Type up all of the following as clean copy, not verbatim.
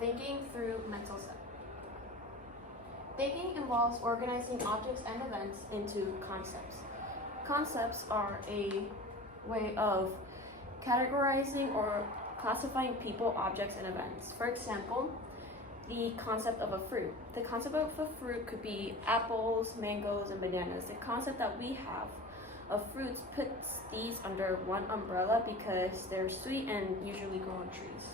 Thinking through mental set. Thinking involves organizing objects and events into concepts. Concepts are a way of categorizing or classifying people, objects, and events. For example, the concept of a fruit. The concept of a fruit could be apples, mangoes, and bananas. The concept that we have of fruits puts these under one umbrella because they're sweet and usually grow on trees.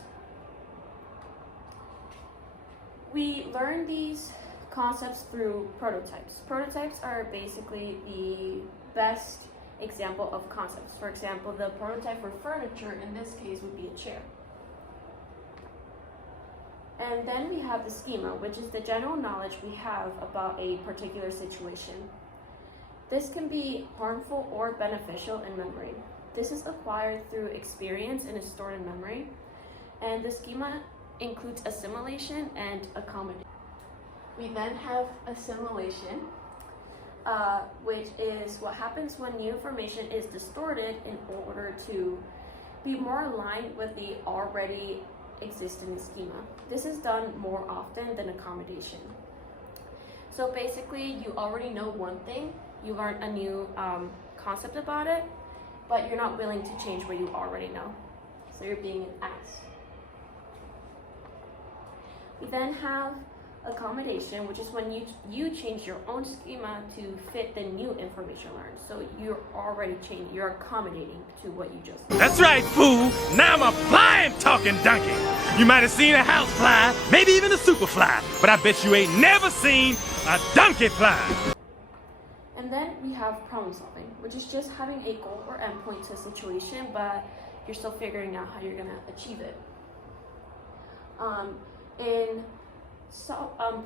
We learn these concepts through prototypes. Prototypes are basically the best example of concepts. For example, the prototype for furniture in this case would be a chair. And then we have the schema, which is the general knowledge we have about a particular situation. This can be harmful or beneficial in memory. This is acquired through experience and is stored in memory. And the schema includes assimilation and accommodation. We then have assimilation, which is what happens when new information is distorted in order to be more aligned with the already existing schema. This is done more often than accommodation. So basically, you already know one thing, you learn a new concept about it, but you're not willing to change what you already know. So you're being an ass. We then have accommodation, which is when you change your own schema to fit the new information learned. So you're already changing, you're accommodating to what you just learned. That's right, fool. Now I'm a flying talking donkey. You might have seen a house fly, maybe even a super fly, but I bet you ain't never seen a donkey fly. And then we have problem solving, which is just having a goal or endpoint to a situation, but you're still figuring out how you're gonna achieve it.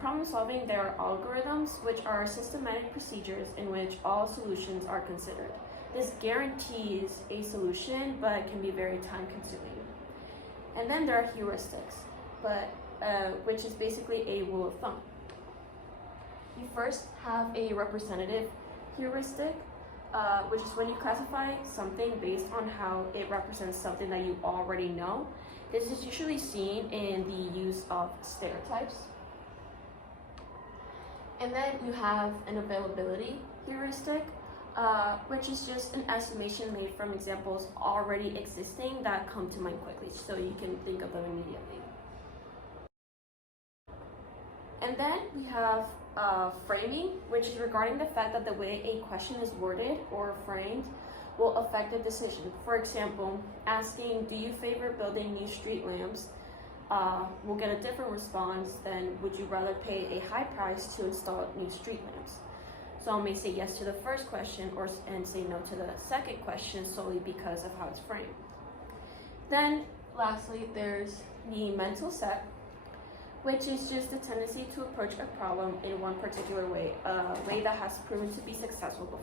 Problem solving, there are algorithms, which are systematic procedures in which all solutions are considered. This guarantees a solution, but can be very time consuming. And then there are heuristics, which is basically a rule of thumb. You first have a representative heuristic, which is when you classify something based on how it represents something that you already know. This is usually seen in the use of stereotypes. And then you have an availability heuristic, which is just an estimation made from examples already existing that come to mind quickly, so you can think of them immediately. And then we have framing, which is regarding the fact that the way a question is worded or framed will affect the decision. For example, asking, do you favor building new street lamps? Will get a different response than would you rather pay a high price to install new street lamps? So I may say yes to the first question and say no to the second question solely because of how it's framed. Then lastly, there's the mental set, which is just the tendency to approach a problem in one particular way, a way that has proven to be successful before.